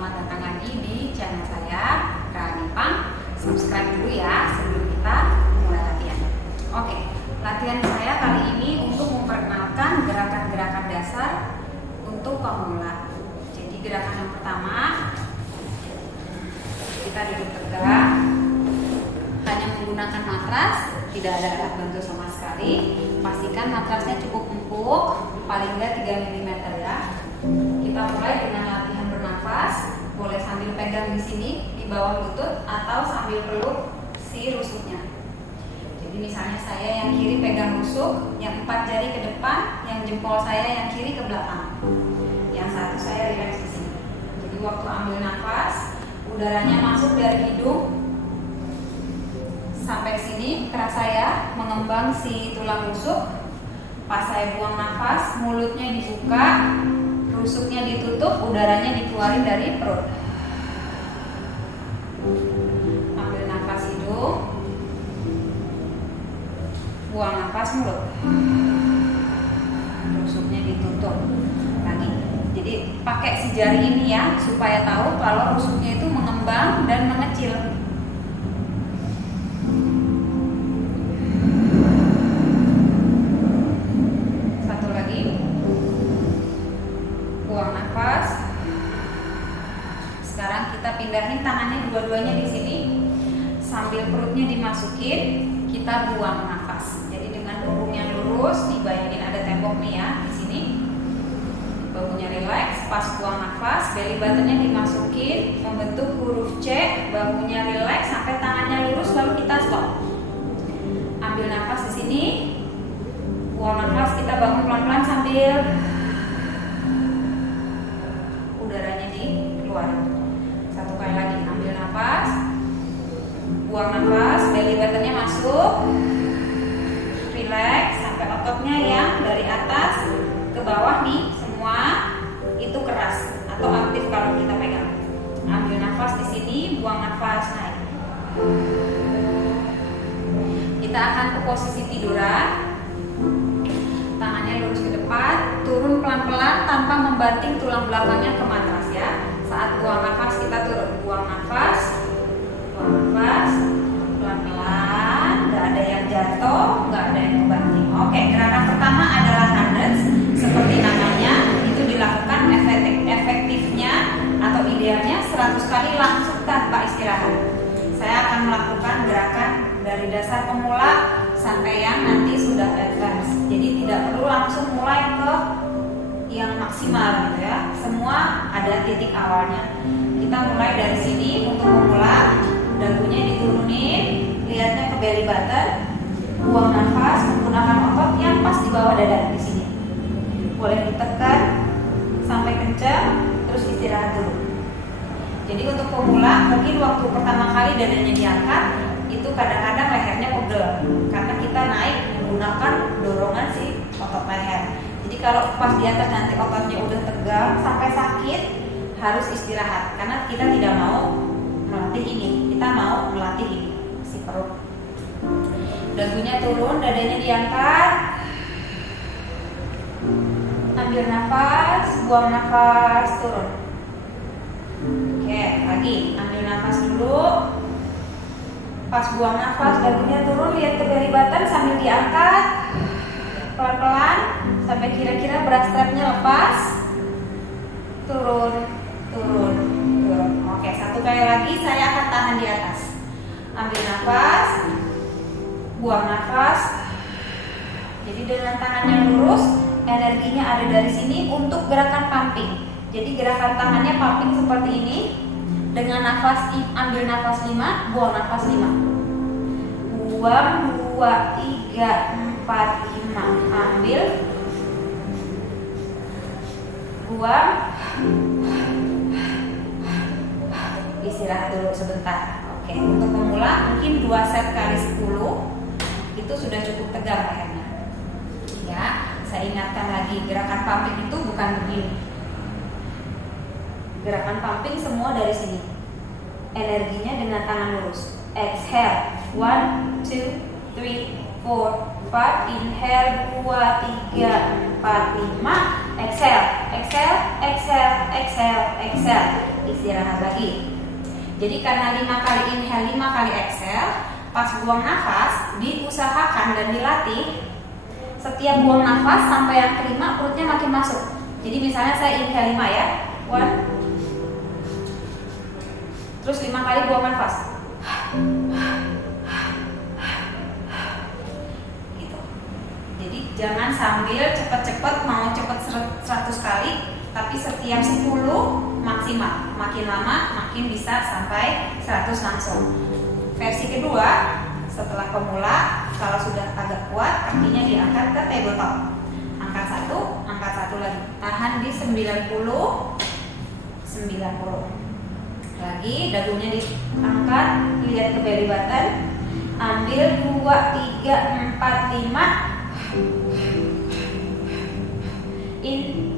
selamat datang lagi di channel saya, Ranipang. Subscribe dulu ya sebelum kita mulai latihan. Oke, latihan saya kali ini untuk memperkenalkan gerakan-gerakan dasar untuk pemula. Jadi gerakan yang pertama, kita duduk tegak, hanya menggunakan matras, tidak ada alat bantu sama sekali. Pastikan matrasnya cukup empuk, paling enggak 3 mm ya. Kita mulai dengan latihan bernafas, boleh sambil pegang di sini di bawah lutut atau sambil peluk si rusuknya. Jadi misalnya saya yang kiri pegang rusuk, yang 4 jari ke depan, yang jempol saya yang kiri ke belakang. Yang satu saya relax di sini. Jadi waktu ambil nafas, udaranya masuk dari hidung sampai sini, kerasa ya mengembang si tulang rusuk. Pas saya buang nafas, mulutnya dibuka, rusuknya ditutup, udaranya dikeluarin dari perut. Ambil nafas hidung, buang nafas mulut, rusuknya ditutup lagi. Jadi pakai si jari ini ya, supaya tahu kalau rusuknya itu mengembang dan mengecil. Buang nafas. Sekarang kita pindahin tangannya dua-duanya di sini, sambil perutnya dimasukin, kita buang nafas. Jadi dengan punggung yang lurus, dibayangin ada tembok nih ya di sini. Bahunya relax, pas buang nafas, belly buttonnya dimasukin, membentuk huruf C, bahunya relax sampai tangannya lurus, lalu kita stop. Ambil nafas di sini, buang nafas, kita bangun pelan-pelan sambil udaranya dikeluarin. Satu kali lagi, ambil nafas, buang nafas, belly buttonnya masuk, relax sampai ototnya yang dari atas ke bawah nih semua itu keras atau aktif kalau kita pegang. Ambil nafas di sini, buang nafas, naik. Kita akan ke posisi tiduran. Tangannya lurus ke depan, turun pelan-pelan tanpa membanting tulang belakangnya ke matras ya. Saat buang nafas kita turun, buang nafas, pelan-pelan, nggak ada yang jatuh, nggak ada yang membanting. Oke, gerakan pertama adalah hundreds, seperti namanya, itu dilakukan efektifnya atau idealnya 100 kali langsung tanpa istirahat. Saya akan melakukan gerakan dari dasar pemula sampai yang nanti sudah advance. Jadi tidak perlu langsung mulai ke yang maksimal gitu ya. Semua ada titik awalnya. Kita mulai dari sini untuk pemula. Dagunya diturunin, lihatnya ke belly button. Buang nafas menggunakan otot yang pas di bawah dada di sini. Boleh ditekan sampai kencang, terus istirahat dulu. Jadi untuk pemula mungkin waktu pertama kali dadanya diangkat itu kadang-kadang lehernya pegel karena kita naik menggunakan dorongan si otot leher. Jadi kalau pas di atas nanti ototnya udah tegang sampai sakit, harus istirahat karena kita tidak mau melatih ini, kita mau melatih ini si perut. Dagunya turun, dadanya diangkat. Ambil nafas, buang nafas, turun. Oke, lagi ambil nafas dulu. Pas buang nafas, dagunya turun, lihat ke belly button sambil diangkat pelan-pelan sampai kira-kira berat strapnya lepas. Turun. Oke, satu kali lagi saya akan tahan di atas. Ambil nafas, buang nafas. Jadi dengan tangan yang lurus, energinya ada dari sini untuk gerakan pumping. Jadi gerakan tangannya pumping seperti ini. Dengan nafas, ambil nafas 5, buang nafas 5. Buang 2, 3, 4, 5. Ambil, buang, istirahat dulu sebentar. Oke, untuk pemula mungkin 2 set kali 10 itu sudah cukup tegang lehernya. Ya, saya ingatkan lagi, gerakan pumping itu bukan begini. Gerakan pumping semua dari sini. Energinya dengan tangan lurus. Exhale. 1, 2, 3, 4, 5. Inhale. 2, 3, 4, 5. exhale, exhale, exhale, exhale, exhale. Istirahat lagi. Jadi karena 5 kali inhale, 5 kali exhale, pas buang nafas diusahakan dan dilatih setiap buang nafas sampai yang kelima perutnya makin masuk. Jadi misalnya saya inhale 5 ya, 1, terus 5 kali buang nafas. Gitu. Jadi jangan sambil cepet-cepet mau cepet 100 kali, tapi setiap 10 maksimal. Makin lama makin bisa sampai 100 langsung. Versi kedua, setelah pemula, kalau sudah agak kuat, kakinya diangkat ke tabletop. Angkat 1, angkat 1 lagi. Tahan di 90. Lagi, dagunya diangkat, lihat ke belly button. Ambil 2, 3, 4, 5. In.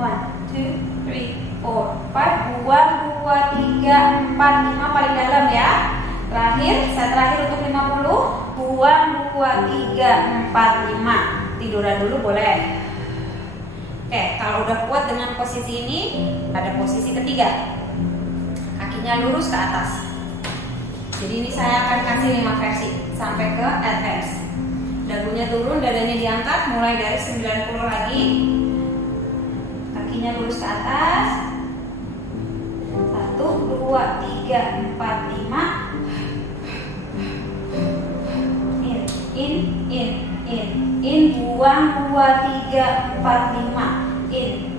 One, two, three, four, five. Buang 2, 3, 4, 5 paling dalam ya. Terakhir, saya terakhir untuk 50. Buang 2, 3, 4, 5. Tiduran dulu boleh. Oke, kalau udah kuat dengan posisi ini, ada posisi ketiga. Kakinya lurus ke atas. Jadi ini saya akan kasih 5 versi sampai ke advance. Dagunya turun, dadanya diangkat, mulai dari 90 lagi. Kakinya lurus ke atas. 1, 2, 3, 4, 5. In. Buang 2, 3, 4, 5. In.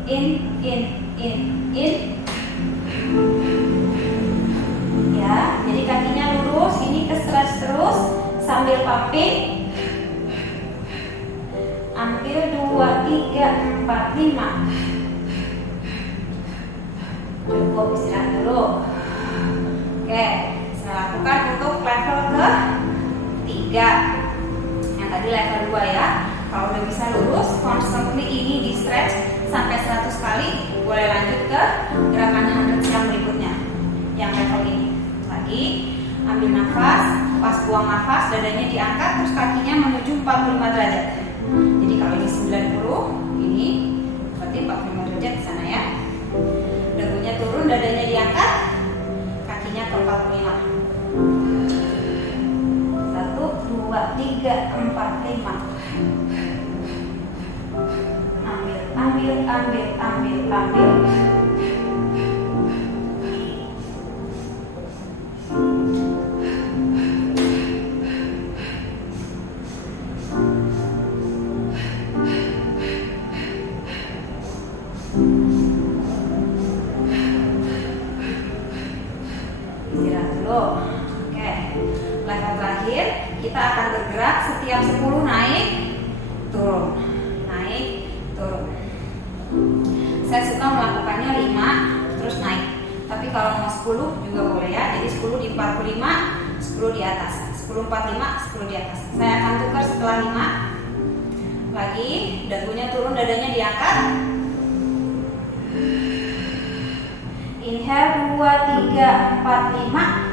Ya, jadi kakinya lurus, ini ke stretch terus sambil pumping. Ambil 2, 3, 4, 5. Cukup istirahat dulu. Oke, saya lakukan untuk level ke 3. Yang tadi level 2 ya. Kalau udah bisa lurus, constantly ini di stretch sampai 100 kali, boleh lanjut ke gerakan 100 yang berikutnya. Yang level ini. Lagi, ambil nafas, pas buang nafas, dadanya diangkat, terus kakinya menuju 45 derajat. Jadi kalau ini 90, ini berarti 45 derajat di sana ya. Dagunya turun, dadanya diangkat, kakinya ke 45. 1, 2, 3, 4, 5. Ambil. Istirahat dulu. Oke. Level terakhir, kita akan bergerak setiap 10 naik, turun. Naik, turun. Saya suka melakukannya 5 terus naik. Tapi kalau mau 10 juga boleh ya. Jadi 10 di 45, 10 di atas. 10 45, 10 di atas. Saya akan tukar setelah 5. Lagi, dagunya turun, dadanya diangkat. Inhale 2, 3, 4, 5.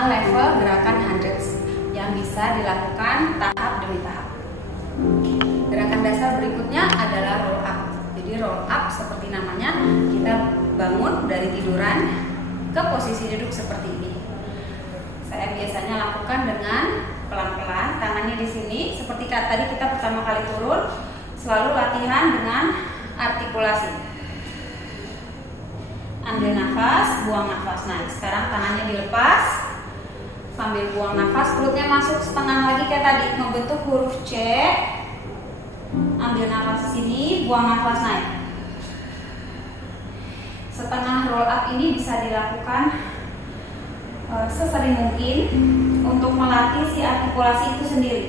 Level gerakan hundreds yang bisa dilakukan tahap demi tahap. Gerakan dasar berikutnya adalah roll up. Jadi roll up seperti namanya, kita bangun dari tiduran ke posisi duduk seperti ini. Saya biasanya lakukan dengan pelan-pelan, tangannya di sini. Seperti tadi kita pertama kali turun, selalu latihan dengan artikulasi. Ambil nafas, buang nafas. Nah, sekarang tangannya dilepas. Sambil buang nafas, perutnya masuk setengah lagi kayak tadi, membentuk huruf C. Ambil nafas sini, buang nafas naik. Setengah roll roll up ini bisa dilakukan sesering mungkin untuk melatih si artikulasi itu sendiri.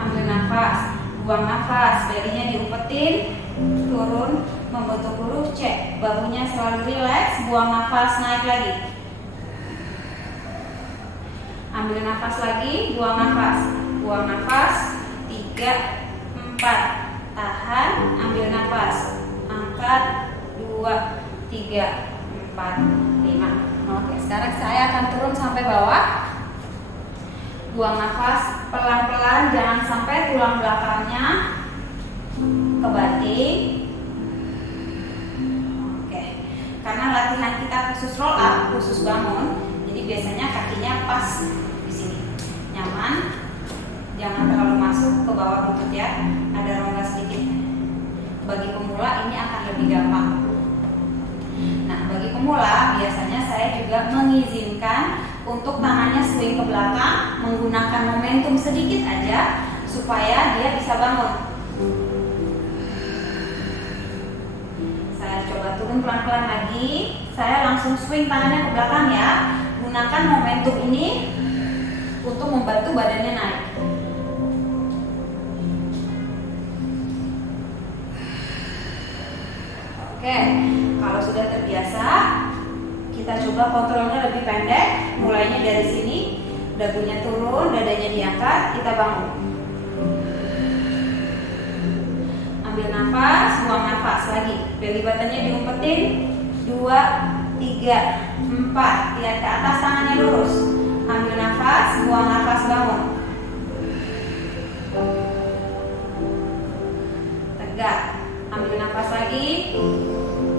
Ambil nafas, buang nafas, bellynya diumpetin, turun, membentuk huruf C. Bahunya selalu rileks, buang nafas, naik lagi. Ambil nafas lagi, buang nafas, 3, 4, tahan, ambil nafas, angkat, 2, 3, 4, 5. Oke, sekarang saya akan turun sampai bawah. Buang nafas pelan-pelan, jangan sampai tulang belakangnya kebanting. Oke, karena latihan kita khusus roll up, khusus bangun, jadi biasanya kakinya pas di sini, nyaman. Jangan terlalu masuk ke bawah lutut ya, ada rongga sedikit. Bagi pemula ini akan lebih gampang. Nah, bagi pemula biasanya saya juga mengizinkan untuk tangannya swing ke belakang, menggunakan momentum sedikit aja supaya dia bisa bangun. Saya coba turun pelan-pelan lagi. Saya langsung swing tangannya ke belakang ya. Gunakan momentum ini untuk membantu badannya naik. Oke, kalau sudah terbiasa, kita coba kontrolnya lebih pendek. Mulainya dari sini, dagunya turun, dadanya diangkat, kita bangun. Ambil nafas, buang nafas lagi. Belly buttonnya diumpetin, 2, 3, 4. Lihat ke atas, tangannya lurus. Ambil nafas, buang nafas, bangun. Tegak. Ambil nafas lagi,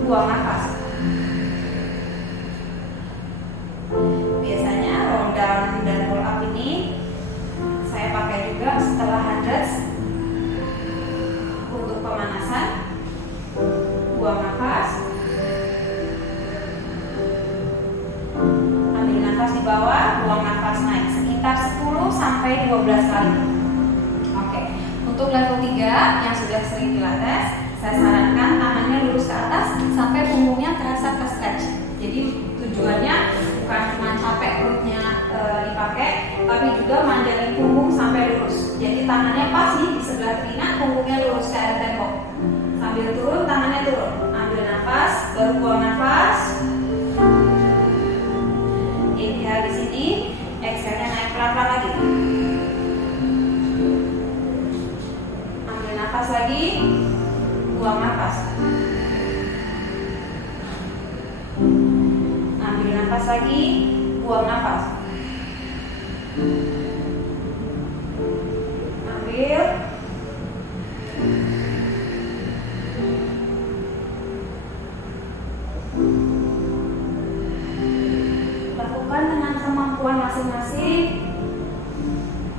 buang nafas. Biasanya roll down dan roll up ini saya pakai juga setelah hundreds untuk pemanasan. Buang nafas. Ambil nafas di bawah, buang nafas naik sekitar 10 sampai 12 kali. Oke, untuk level 3 yang sudah sering pilates, saya sarankan tangannya lurus ke atas sampai punggungnya terasa ke stretch. Jadi tujuannya bukan cuma capek perutnya dipakai, tapi juga manjain punggung sampai lurus. Jadi tangannya pas nih di sebelah telinga, punggungnya lurus ke arah tembok. Sambil turun, tangannya turun. Ambil nafas, baru buang nafas. Inhale di sini, exhale-nya naik pelan-pelan lagi. Ambil nafas lagi. Buang nafas. Ambil nafas lagi, buang nafas. Ambil. Lakukan dengan kemampuan masing-masing.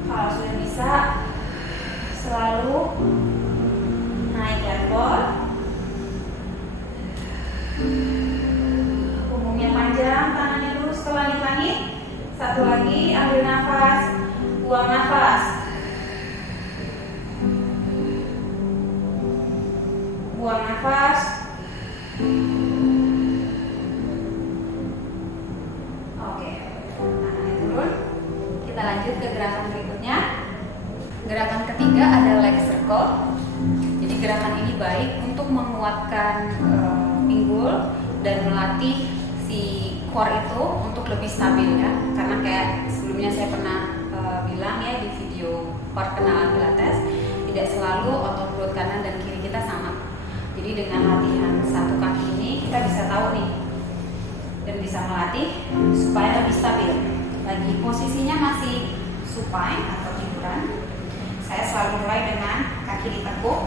Kalau sudah bisa, selalu naik level. Punggungnya panjang, tangannya lurus ke langit-langit. Satu lagi, ambil nafas, buang nafas. Buang nafas. Oke, tangannya turun. Kita lanjut ke gerakan berikutnya. Gerakan ketiga ada leg circle. Jadi gerakan ini baik untuk menguatkan pinggul dan melatih si core itu untuk lebih stabil ya. Karena kayak sebelumnya saya pernah bilang ya di video perkenalan pilates, tidak selalu otot perut kanan dan kiri kita sama. Jadi dengan latihan satu kaki ini kita bisa tahu nih dan bisa melatih supaya lebih stabil. Lagi posisinya masih supine atau hiburan. Saya selalu mulai dengan kaki ditekuk.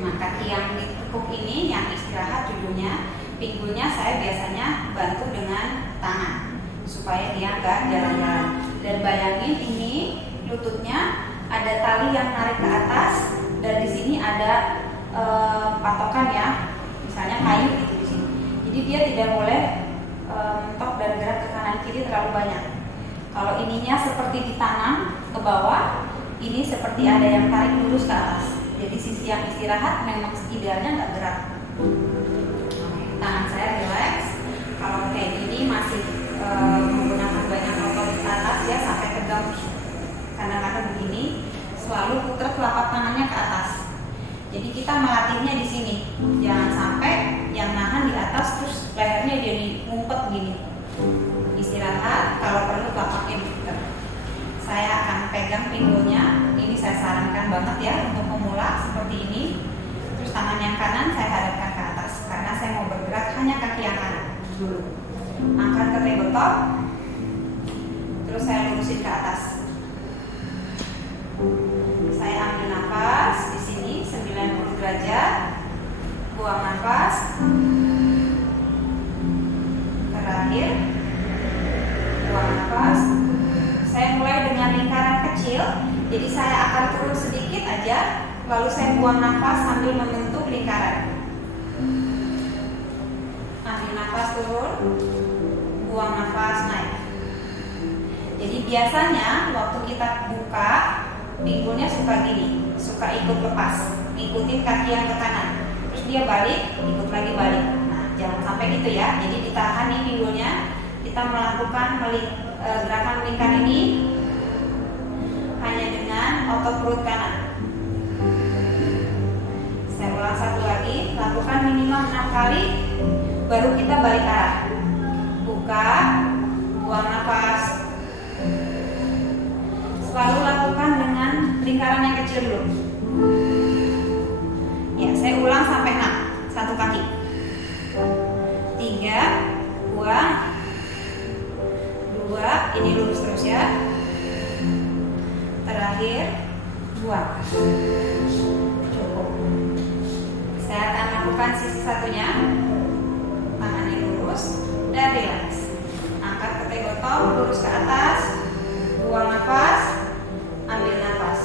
Nah, kaki yang ditekuk ini yang istirahat judulnya, pinggulnya saya biasanya bantu dengan tangan supaya dia nggak jalan-jalan. Dan bayangin ini lututnya ada tali yang narik ke atas dan di sini ada patokan ya, misalnya kayu gitu di sini. Jadi dia tidak boleh mentok dan gerak ke kanan kiri terlalu banyak. Kalau ininya seperti ditanam ke bawah, ini seperti ada yang tarik lurus ke atas. Jadi sisi yang istirahat memang idealnya nggak gerak. Tangan saya rileks. Kalau kayak gini masih menggunakan banyak otot ke atas ya, sampai tegang. Kadang-kadang begini, selalu putar telapak tangannya ke atas. Jadi kita melatihnya di sini. Jangan sampai yang nahan di atas terus lehernya jadi ngumpet gini. Istirahat, kalau perlu telapaknya diputar. Saya akan pegang pinggulnya. Ini saya sarankan banget ya untuk pemula seperti ini. Terus tangan yang kanan saya hadapkan ke atas karena saya mau bergerak hanya kaki yang kanan dulu. Angkat ke tabletop. Terus saya lurusin ke atas. Saya ambil nafas di sini 90 derajat. Buang nafas. Terakhir. Buang nafas. Saya mulai dengan lingkaran kecil. Jadi saya akan turun sedikit aja. Lalu saya buang nafas sambil membentuk lingkaran. Ambil nafas turun. Buang nafas naik. Jadi biasanya waktu kita buka, pinggulnya suka gini, suka ikut lepas, ngikutin kaki yang ke kanan. Terus dia balik, ikut lagi balik. Nah, jangan sampai gitu ya. Jadi ditahan nih pinggulnya. Kita melakukan gerakan melingkar ini hanya dengan otot perut kanan. Saya ulang satu lagi, lakukan minimal 6 kali, baru kita balik arah. Buka, buang nafas. Selalu lakukan dengan lingkaran yang kecil dulu. Ya, saya ulang sampai 6, satu kaki. 3, buang. 2, ini lurus terus ya. Terakhir, buang. Cukup. Saya akan lakukan sisi satunya. Tangannya lurus dan rileks. Angkat ke tabletop, lurus ke atas. Buang nafas. Ambil nafas.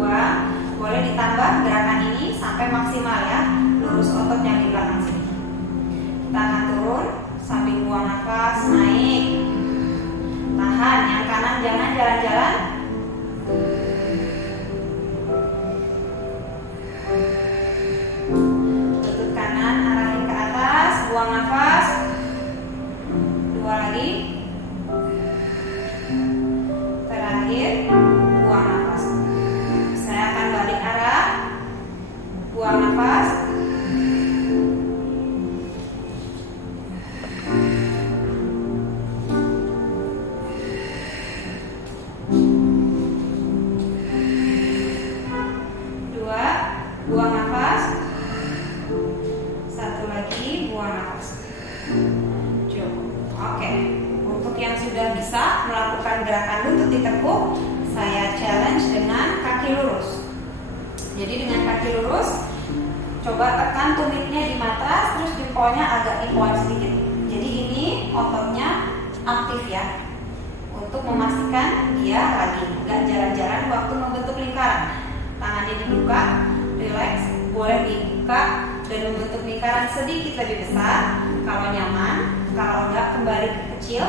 Buang. Boleh ditambah gerakan ini sampai maksimal ya. Lurus otot yang di belakang sini. Kita akan turun sambil buang nafas, naik. Tahan, yang kanan jangan jalan-jalan. Lutut kanan arahin ke atas, buang nafas. 2 lagi. Terakhir, buang nafas. Saya akan balik arah. Buang nafas. Buang nafas. 1 lagi, buang nafas. Cukup. Oke. Untuk yang sudah bisa melakukan gerakan lutut ditekuk, saya challenge dengan kaki lurus. Jadi dengan kaki lurus, coba tekan tumitnya di matras, terus jempolnya agak dipoin sedikit. Jadi ini ototnya aktif ya, untuk memastikan dia lagi nggak jalan-jalan waktu membentuk lingkaran. Tangannya dibuka. Relax, boleh dibuka dan membentuk lingkaran sedikit lebih besar kalau nyaman. Kalau enggak, kembali ke kecil.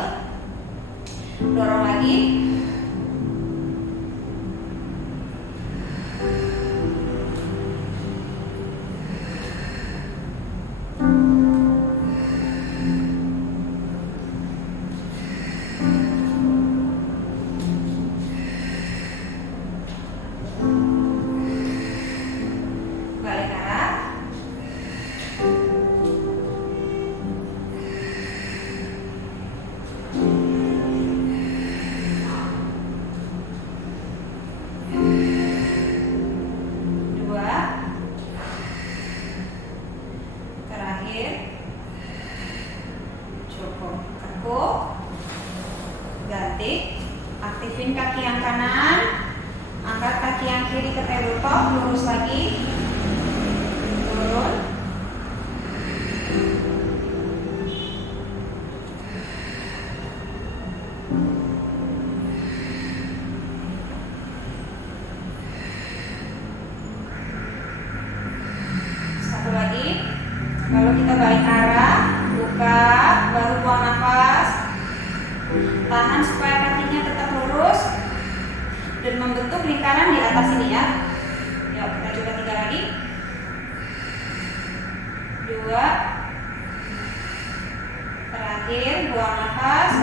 Dorong lagi. Ganti, aktifin kaki yang kanan, angkat kaki yang kiri ke tabletop, lurus lagi, turun. Satu lagi, lalu kita balik arah, buka, baru buang nafas. Tahan supaya kakinya tetap lurus dan membentuk lingkaran di atas ini ya. Yuk kita coba 3 lagi. 2. Terakhir, buang nafas.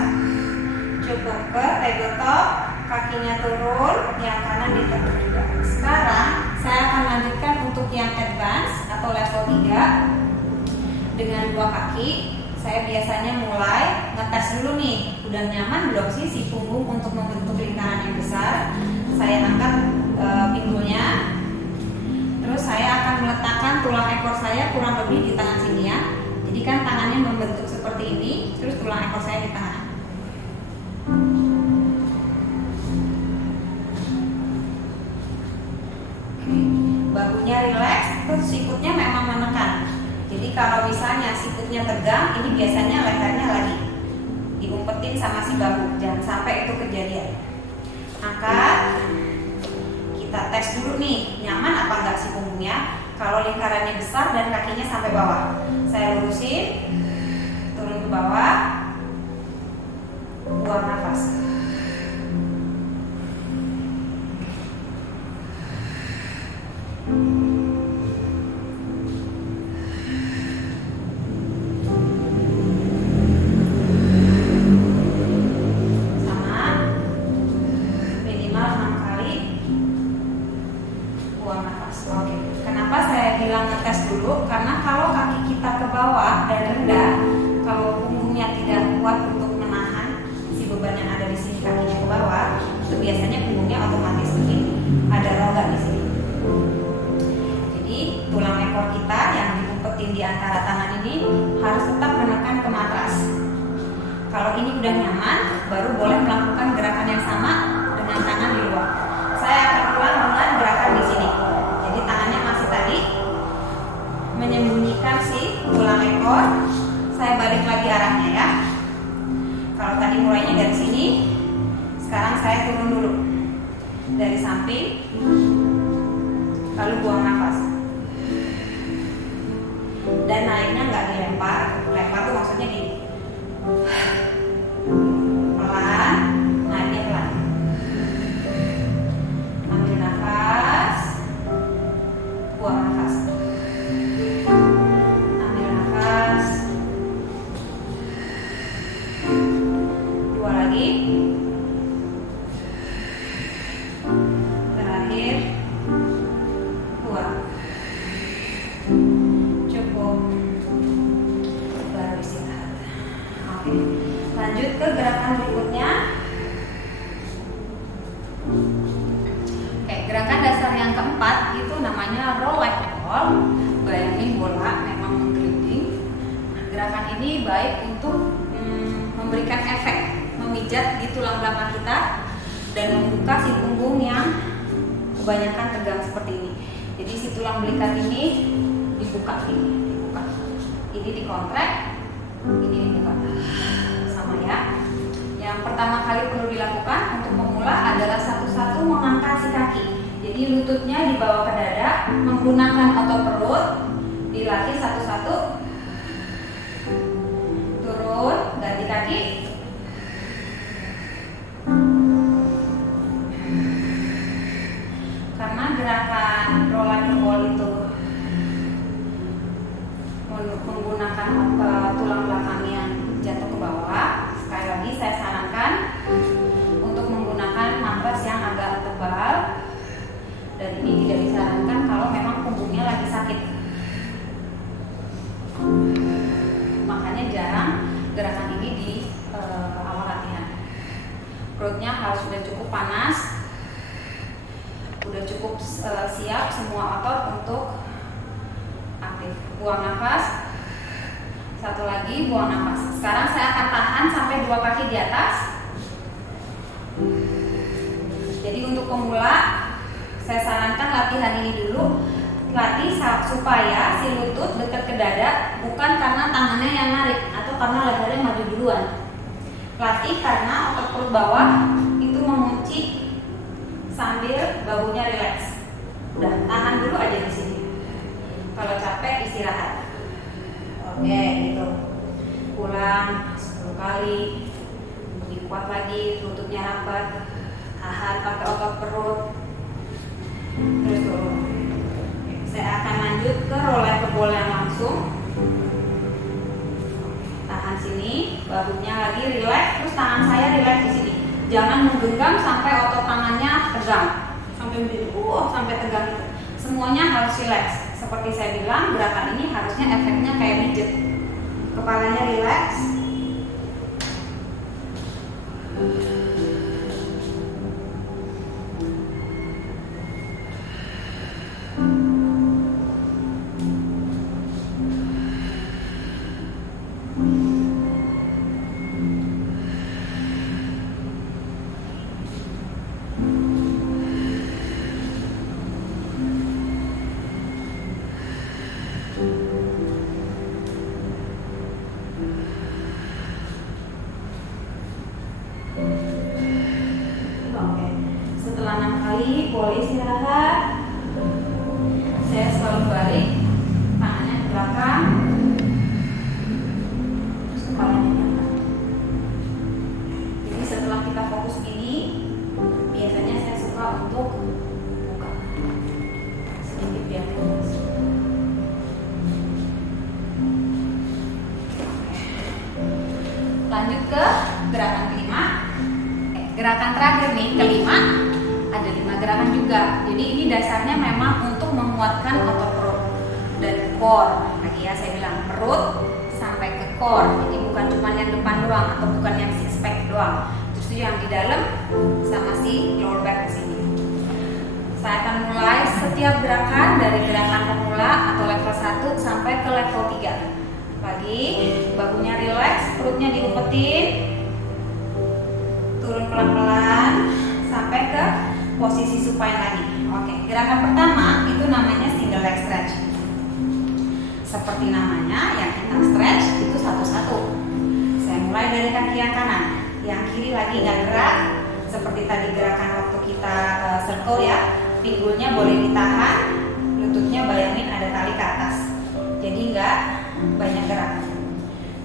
Cukup ke tabletop, kakinya turun, yang kanan ditekuk juga. Sekarang saya akan lanjutkan untuk yang advance atau level 3 dengan 2 kaki. Saya biasanya mulai ngetes dulu nih, udah nyaman belum sih si punggung untuk membentuk lingkaran yang besar. Saya angkat pinggulnya, terus saya akan meletakkan tulang ekor saya kurang lebih di tangan sini ya. Jadi kan tangannya membentuk seperti ini, terus tulang ekor saya di tangan. Bahunya rileks, terus sikutnya memang menekan. Jadi kalau misalnya sikutnya tegang, ini biasanya lehernya lagi diumpetin sama si bahu. Jangan sampai itu kejadian. Angkat. Kita tes dulu nih, nyaman apa enggak si punggungnya. Kalau lingkarannya besar dan kakinya sampai bawah, saya lurusin, turun ke bawah, buang nafas. Ngetes dulu, karena kalau kaki kita ke bawah dan rendah, kalau punggungnya tidak kuat untuk menahan si beban yang ada di sini, kakinya ke bawah, itu biasanya punggungnya otomatis begini, ada rongga di sini. Jadi tulang ekor kita yang diumpetin di antara tangan ini harus tetap menekan ke matras. Kalau ini udah nyaman, baru boleh melakukan gerakan yang sama dengan tangan di luar. Saya akan ulang dengan gerakan di sini. Jadi tangannya masih tadi menyembunyikan si tulang ekor. Saya balik lagi arahnya ya. Kalau tadi mulainya dari sini, sekarang saya turun dulu dari samping, lalu buang nafas. Dan naiknya nggak dilempar. Lempar tuh maksudnya gini, pelan, naiknya pelan. Ambil nafas, buang nafas. Terakhir, buang. Cukup, baru istirahat. Oke, lanjut ke gerakan berikutnya. Oke, gerakan dasar yang keempat itu namanya roll like a ball. Bayangin bola memang menggelinding. Nah, gerakan ini baik untuk memberikan efek memijat di tulang belakang kita dan membuka si punggung yang kebanyakan tegang seperti ini. Jadi si tulang belikat ini dibuka ini, dibuka. Ini dikontrek, ini dibuka. Sama ya. Yang pertama kali perlu dilakukan untuk pemula adalah satu-satu mengangkat si kaki. Jadi lututnya dibawa ke dada, menggunakan otot perut, dilatih satu-satu. Turun, ganti kaki. Karena gerakan roll like a ball itu menggunakan tulang belakang yang jatuh ke bawah, sekali lagi saya sarankan untuk menggunakan matras yang agak tebal, dan ini tidak disarankan kalau memang punggungnya lagi sakit. Makanya jarang gerakan ini di awal latihan. Perutnya harus sudah cukup panas, udah cukup siap semua otot untuk aktif. Buang nafas. Satu lagi, buang nafas. Sekarang saya akan tahan sampai 2 kaki di atas. Jadi untuk pemula, saya sarankan latihan ini dulu. Latih supaya si lutut dekat ke dada, bukan karena tangannya yang narik atau karena lehernya maju duluan. Latih karena otot perut bawah itu mengunci sambil bahunya rileks. Udah, tahan dulu aja di sini. Kalau capek istirahat. Oke, gitu. Ulang 10 kali. Lebih kuat lagi, lututnya rapat. Tahan pakai otot perut. Terus turun. Saya akan lanjut ke roll like a ball yang langsung. tahan sini, bahunya lagi rileks, terus tangan saya rileks di sini. Jangan menggenggam sampai otot tangannya tegang, sampai begini, sampai tegang itu. Semuanya harus rileks. Seperti saya bilang, gerakan ini harusnya efeknya kayak pijet. Kepalanya rileks. Setelah 6 kali boleh istirahat. Saya selalu balik tangannya ke belakang, terus kepalanya di atas. Jadi setelah kita fokus ini, biasanya saya suka untuk buka sedikit biar fokus. Lanjut ke gerakan kelima. Gerakan terakhir nih, kelima. Ada 5 gerakan juga. Jadi ini dasarnya memang untuk menguatkan otot perut dan core. Lagi ya saya bilang perut sampai ke core. Jadi bukan cuma yang depan doang atau bukan yang six pack doang. Justru yang di dalam sama si lower back di sini. Saya akan mulai setiap gerakan dari gerakan pemula atau level 1 sampai ke level 3. Lagi bahunya rileks, perutnya diumpetin. Turun pelan-pelan sampai ke posisi supine lagi. Oke, gerakan pertama itu namanya single leg stretch. Seperti namanya, yang kita stretch itu satu-satu. Saya mulai dari kaki yang kanan, yang kiri lagi nggak gerak. Seperti tadi gerakan waktu kita circle ya, pinggulnya boleh ditahan, lututnya bayangin ada tali ke atas. Jadi nggak banyak gerak.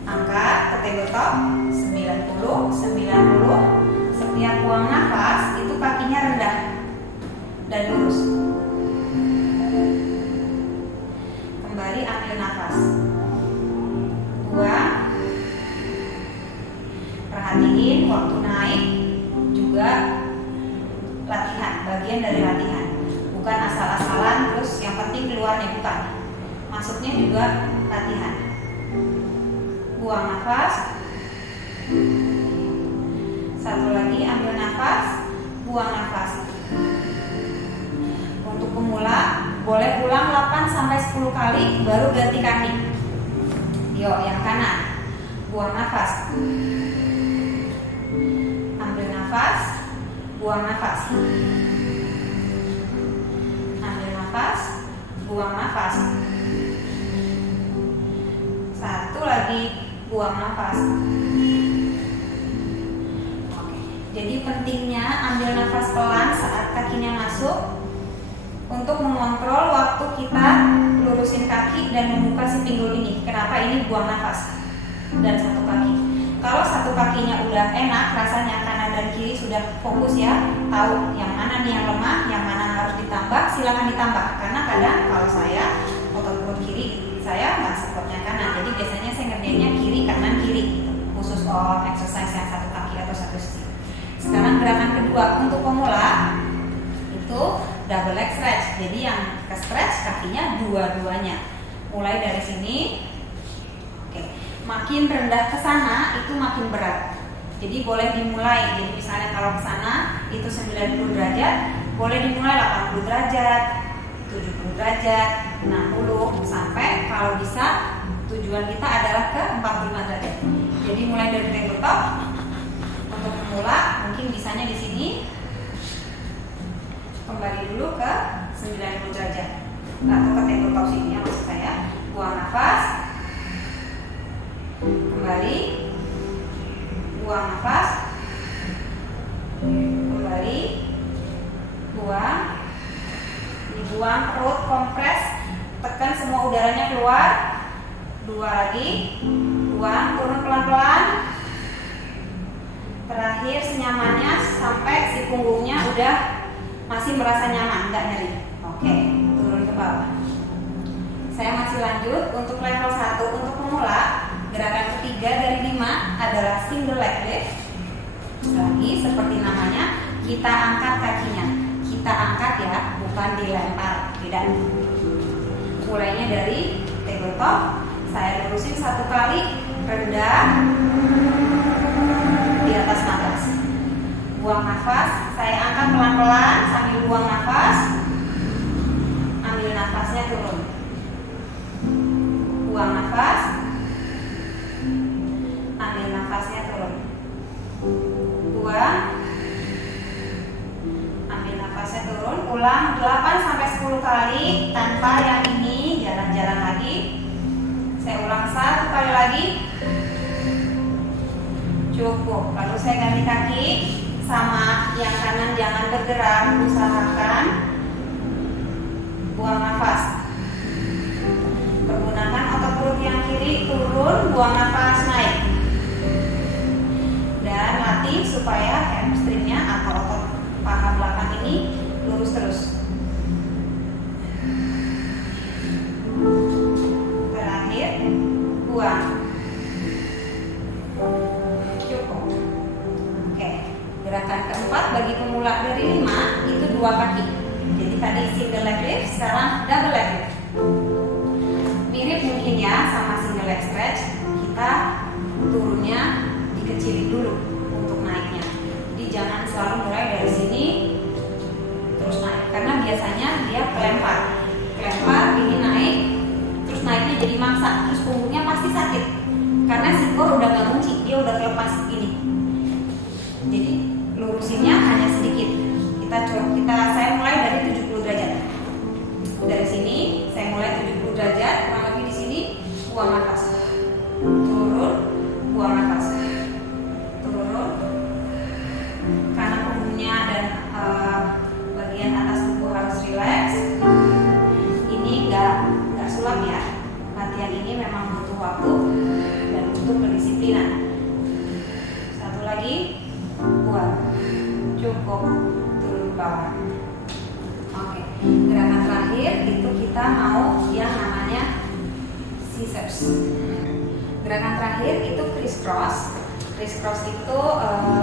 Angkat ke tabletop 90, 90. Setiap buang nafas itu kakinya rendah dan lurus. Kembali ambil nafas. Buang. Perhatiin waktu naik juga latihan, bagian dari latihan. Bukan asal-asalan terus yang penting keluarnya, bukan. Masuknya juga latihan. Buang nafas. Satu lagi, ambil nafas, buang nafas. Untuk pemula, boleh ulang 8-10 kali, baru ganti kaki. Yuk, yang kanan, buang nafas. Ambil nafas, buang nafas. Ambil nafas, buang nafas. Satu lagi, buang nafas. Jadi pentingnya ambil nafas pelan saat kakinya masuk untuk mengontrol waktu kita lurusin kaki dan membuka si pinggul ini. Kenapa ini buang nafas dan satu kaki? Kalau satu kakinya udah enak, rasanya kanan dan kiri sudah fokus ya, tahu yang mana nih yang lemah, yang mana harus ditambah, silakan ditambah. Karena kadang kalau saya otot perut kiri saya nggak supportnya kanan, jadi biasanya saya ngerjainnya kiri kanan kiri gitu. Khusus exercise yang satu kaki atau satu sisi. Sekarang gerakan kedua untuk pemula itu double leg stretch. Jadi yang ke stretch kakinya dua-duanya. Mulai dari sini. Oke. Makin rendah ke sana itu makin berat. Jadi boleh dimulai. Jadi misalnya kalau ke sana itu 90 derajat, boleh dimulai 80 derajat, 70 derajat, 60 sampai kalau bisa tujuan kita adalah ke 45 derajat. Jadi mulai dari tabletop. Untuk pemula mungkin bisanya di sini. Kembali dulu ke 90 derajat atau ke tabletop sini ya maksud saya. Buang nafas. Kembali. Buang nafas. Kembali. Buang. Dibuang perut kompres. Tekan semua udaranya keluar. Dua lagi. Buang, turun pelan-pelan. Terakhir senyamannya sampai si punggungnya udah masih merasa nyaman, nggak nyeri. Oke, turun ke bawah. Saya masih lanjut untuk level 1 untuk pemula. Gerakan ketiga dari adalah single leg lift. Lagi seperti namanya, kita angkat kakinya. Kita angkat ya, bukan dilempar, tidak. Mulainya dari tabletop, saya lurusin 1 kali, rendah di atas matas. Buang nafas, saya angkat pelan-pelan sambil buang nafas. Ambil nafasnya turun. Buang nafas. Ambil nafasnya turun. Buang. Ambil nafasnya turun. Ulang 8-10 kali tanpa yang ini jalan-jalan lagi. Saya ulang 1 kali lagi. Cukup. Lalu saya ganti kaki. Sama yang kanan jangan bergerak, usahakan buang nafas. Pergunakan otot perut yang kiri, turun, buang nafas, naik. Dan latih supaya hamstringnya atau otot paha belakang ini lurus terus. Terakhir, buang. Gerakan keempat bagi pemula dari 5 itu 2 kaki. Jadi tadi single leg lift, sekarang double leg lift. Mirip mungkin ya sama single leg stretch. Kita turunnya dikecilin dulu untuk naiknya. Jadi jangan selalu mulai dari sini terus naik, karena biasanya dia kelempar, ini naik, terus naiknya jadi maksa, terus punggungnya pasti sakit karena si core udah gak ngunci, dia udah kelepas gini. Jadi lurusinnya hanya sedikit. Saya mulai dari 70 derajat. Dari sini saya mulai 70 derajat, kurang lebih di sini. Buang nafas. Turun, buang nafas. Turun. Karena punggungnya dan bagian atas tubuh harus rileks. Ini nggak sulap ya. Latihan ini memang butuh waktu dan butuh kedisiplinan. Satu lagi. Buang. Cukup. Turun ke bawah. Oke. Gerakan terakhir itu kita mau yang namanya scissors. Gerakan terakhir itu crisscross. Crisscross itu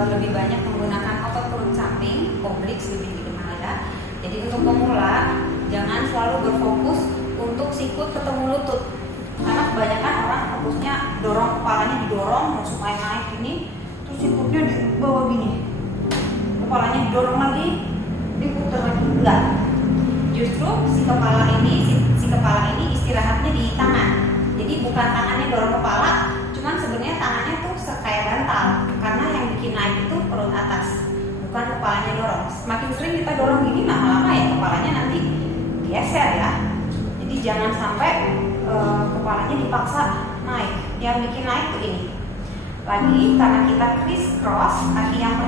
lebih banyak menggunakan otot perut samping, obliques lebih dikenal ya. Jadi untuk pemula jangan selalu berfokus untuk sikut ketemu lutut. Karena kebanyakan orang fokusnya dorong kepalanya, didorong supaya naik ini. Sikutnya di bawah gini, kepalanya didorong lagi, diputar lagi. Enggak, justru si kepala ini istirahatnya di tangan. Jadi bukan tangannya dorong kepala, cuman sebenarnya tangannya tuh kayak bantal, karena yang bikin naik itu perut atas, bukan kepalanya dorong. Semakin sering kita dorong gini, lama-lama ya kepalanya nanti geser ya. Jadi jangan sampai kepalanya dipaksa naik. Yang bikin naik tuh ini. Lagi karena kita crisscross, kakinya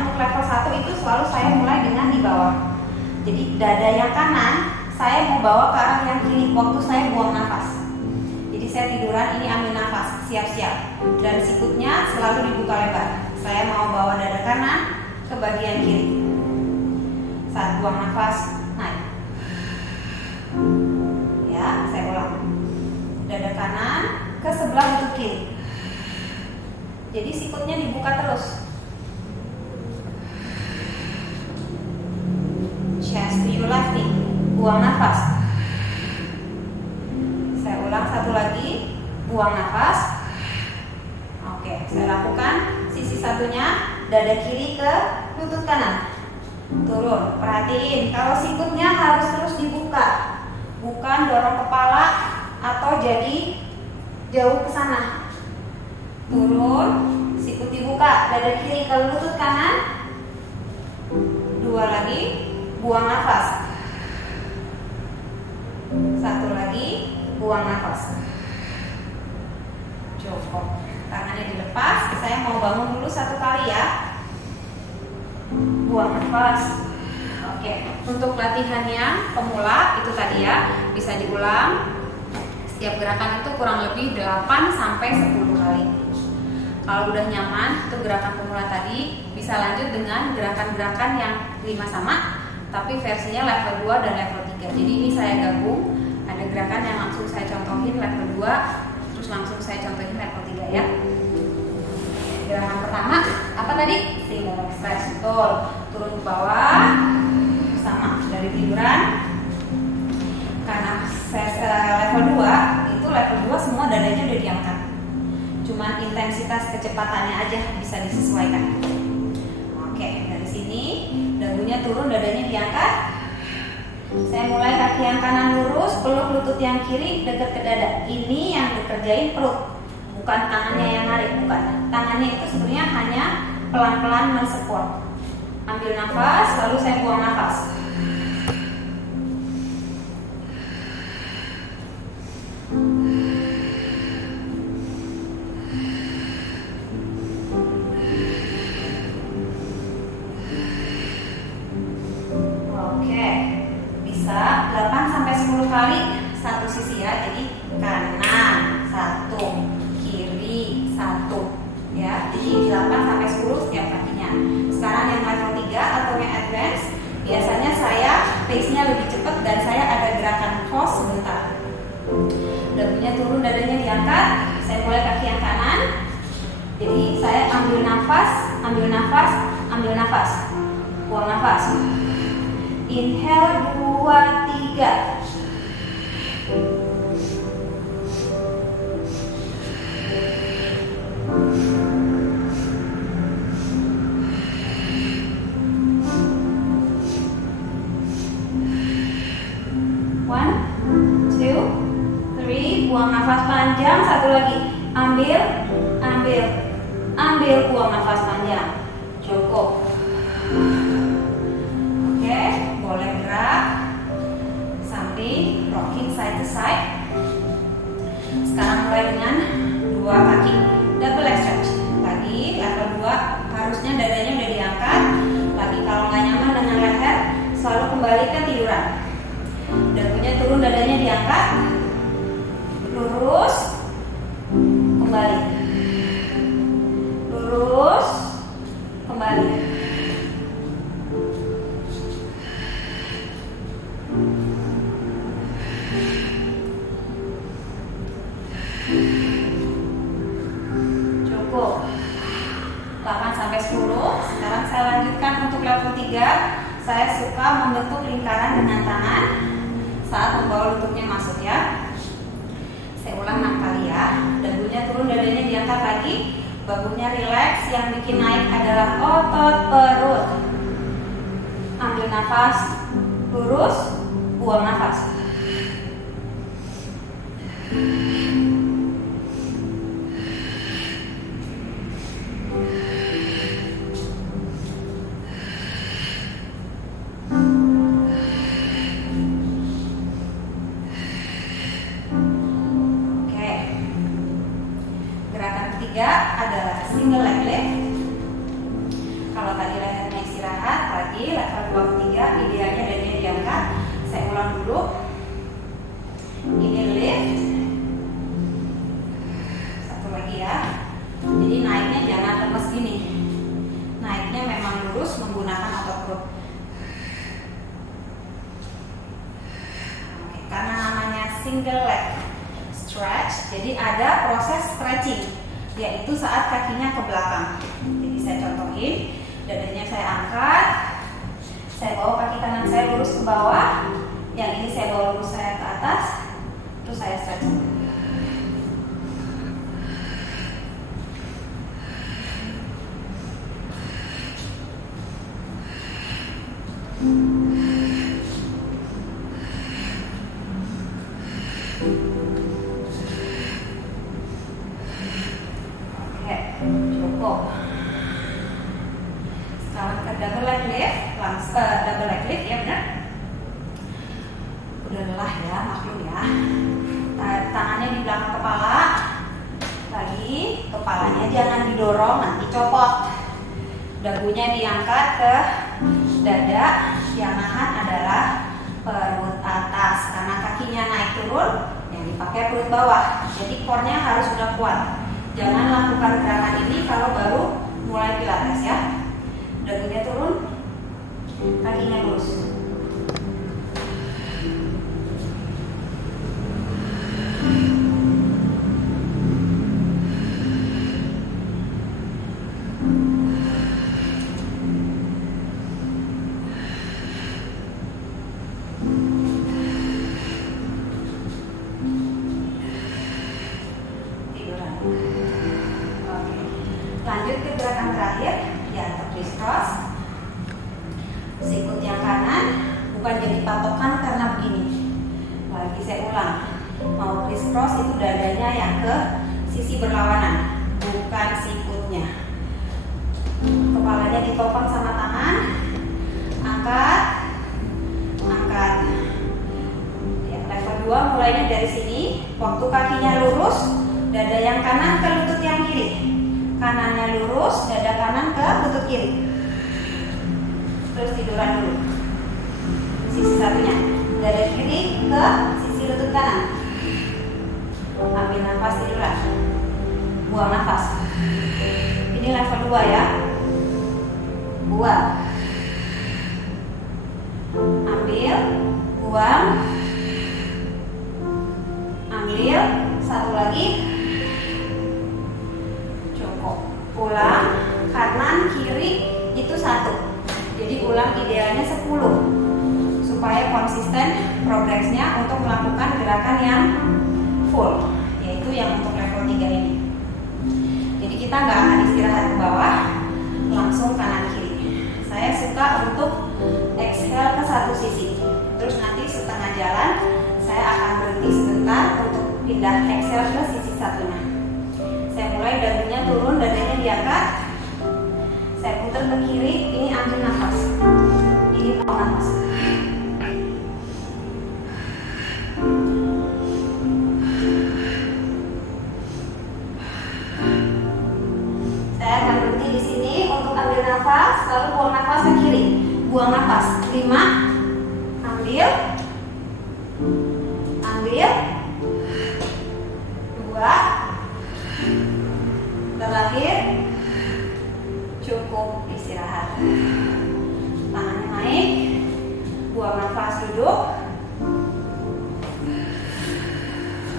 untuk level 1 itu selalu saya mulai dengan di bawah. Jadi dada yang kanan saya mau bawa ke arah yang kiri waktu saya buang nafas. Jadi saya tiduran, ini ambil nafas, siap-siap. Dan sikutnya selalu dibuka lebar. Saya mau bawa dada kanan ke bagian kiri. Saat buang nafas, naik. Ya, saya ulang. Dada kanan ke sebelah lutut kiri. Jadi sikutnya dibuka terus. Chest to your left knee. Buang nafas. Saya ulang 1 lagi. Buang nafas. Oke, saya lakukan sisi satunya, dada kiri ke lutut kanan. Turun. Perhatiin, kalau sikutnya harus terus dibuka, bukan dorong kepala atau jadi jauh ke sana. Turun, sikut dibuka, dada kiri ke lutut kanan. 2 lagi, buang nafas. 1 lagi, buang nafas. Cukup. Tangannya dilepas. Saya mau bangun dulu 1 kali ya. Buang nafas. Oke, untuk latihannya pemula itu tadi ya, bisa diulang. Setiap gerakan itu kurang lebih 8-10 kali. Kalau udah nyaman, itu gerakan pemula tadi, bisa lanjut dengan gerakan-gerakan yang 5 sama, tapi versinya level 2 dan level 3. Jadi ini saya gabung, ada gerakan yang langsung saya contohin level 2, terus langsung saya contohin level 3 ya. gerakan pertama apa tadi? Single leg stretch. Betul. Turun ke bawah sama dari tiduran. Karena level 2 itu level 2 semua dadanya udah diangkat. Cuman intensitas kecepatannya aja bisa disesuaikan. Oke, dari sini dagunya turun, dadanya diangkat. Saya mulai kaki yang kanan lurus, peluk lutut yang kiri dekat ke dada. Ini yang dikerjain perut, bukan tangannya yang narik, bukan. Tangannya itu sebenarnya hanya pelan-pelan mensupport. Ambil nafas, lalu saya buang nafas. Bisa 8-10 kali satu sisi ya. Jadi kanan 1, kiri 1 ya. Jadi 8-10 setiap kakinya. Sekarang yang level 3 atau yang advance, biasanya saya pace-nya lebih cepat dan saya ada gerakan cross sebentar. Dagunya turun, dadanya diangkat. Saya mulai kaki yang kanan. Jadi saya ambil nafas, ambil nafas, ambil nafas. Buang nafas. Inhale 2, 3. One, two, three. Buang nafas panjang. Satu lagi. Ambil, ambil, ambil. Buang nafas panjang. Cukup. Oke, boleh gerak samping, rocking side to side. Sekarang mulai dengan 2 kaki double leg stretch. Tadi level 2 harusnya dadanya udah diangkat. Lagi kalau nggak nyaman dengan leher, selalu kembali ke tiduran. Dagunya turun, dadanya diangkat. Lurus, kembali. Lurus, kembali. Cukup. 8-10. Sekarang saya lanjutkan untuk level 3. Saya suka membentuk lingkaran dengan tangan saat membawa lututnya masuk ya. Saya ulang 6 kali ya. Dagunya turun, dadanya diangkat lagi. Bahunya rileks. Yang bikin naik adalah otot perut. Ambil nafas, lurus, buang nafas. Adalah single leg lift. Kalau tadi lehernya istirahat, lagi level 2 3 idealnya dadanya diangkat. Saya ulang dulu. Ini lift. Satu lagi ya. Jadi naiknya jangan lemes gini. Naiknya memang lurus menggunakan otot perut. Oke, karena namanya single leg stretch, jadi ada proses stretching, yaitu saat kakinya ke belakang. Jadi saya contohin, dadanya saya angkat, saya bawa kaki kanan saya lurus ke bawah, yang ini saya bawa lurus saya ke atas, terus saya stretching. Cukup. Sekarang ke double leg lift, double leg lift ya benar. Udah lelah ya, maklum ya. Tangannya di belakang kepala. Lagi, kepalanya jangan didorong, nanti copot. Dagunya diangkat ke dada. Yang nahan adalah perut atas, karena kakinya naik turun, yang dipakai perut bawah. Jadi core-nya harus sudah kuat. Jangan lakukan gerakan ini kalau baru mulai pilates ya. Dagunya turun, kakinya lurus. gerakan terakhir, ya crisscross. Sikut yang kanan bukan jadi patokan karena begini. Lagi saya ulang, mau crisscross itu dadanya yang ke sisi berlawanan, bukan sikutnya. Kepalanya ditopang sama tangan, angkat, angkat. Ya, level 2 mulainya dari sini. Waktu kakinya lurus, dada yang kanan ke lutut yang kiri. Kanannya lurus, dada kanan ke lutut kiri. Terus tiduran dulu. Sisi satunya, dada kiri ke sisi lutut kanan. Ambil nafas, tiduran. Buang nafas. Ini level 2 ya. Buang. Ambil, buang. Ambil, satu lagi. Cukup. Ulang, kanan, kiri itu 1. Jadi ulang idealnya 10 supaya konsisten progresnya untuk melakukan gerakan yang full, yaitu yang untuk level 3 ini. Jadi kita nggak akan istirahat ke bawah, langsung kanan kiri. Saya suka untuk exhale ke satu sisi, terus nanti setengah jalan saya akan berhenti sebentar untuk pindah exhale ke sisi satunya. Saya mulai dagunya turun, dadanya diangkat. Saya putar ke kiri, ini ambil nafas. Ini buang nafas. Saya akan berhenti di sini untuk ambil nafas, lalu buang nafas ke kiri. Buang nafas. 5. Ambil. Ambil. 2. Terakhir. Cukup, istirahat. Tangannya naik. Buang nafas, duduk.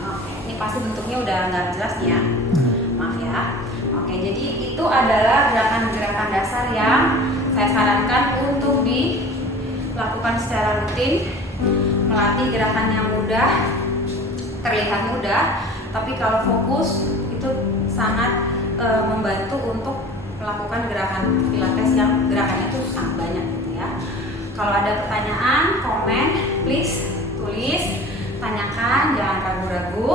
Oke, ini pasti bentuknya udah nggak jelas nih ya. Maaf ya. Oke, jadi itu adalah gerakan-gerakan dasar yang saya sarankan untuk dilakukan secara rutin. Melatih gerakan yang mudah, terlihat mudah, tapi kalau fokus itu sangat membantu untuk melakukan gerakan pilates yang gerakannya itu sangat banyak gitu ya. Kalau ada pertanyaan, komen, please tulis, tanyakan, jangan ragu-ragu.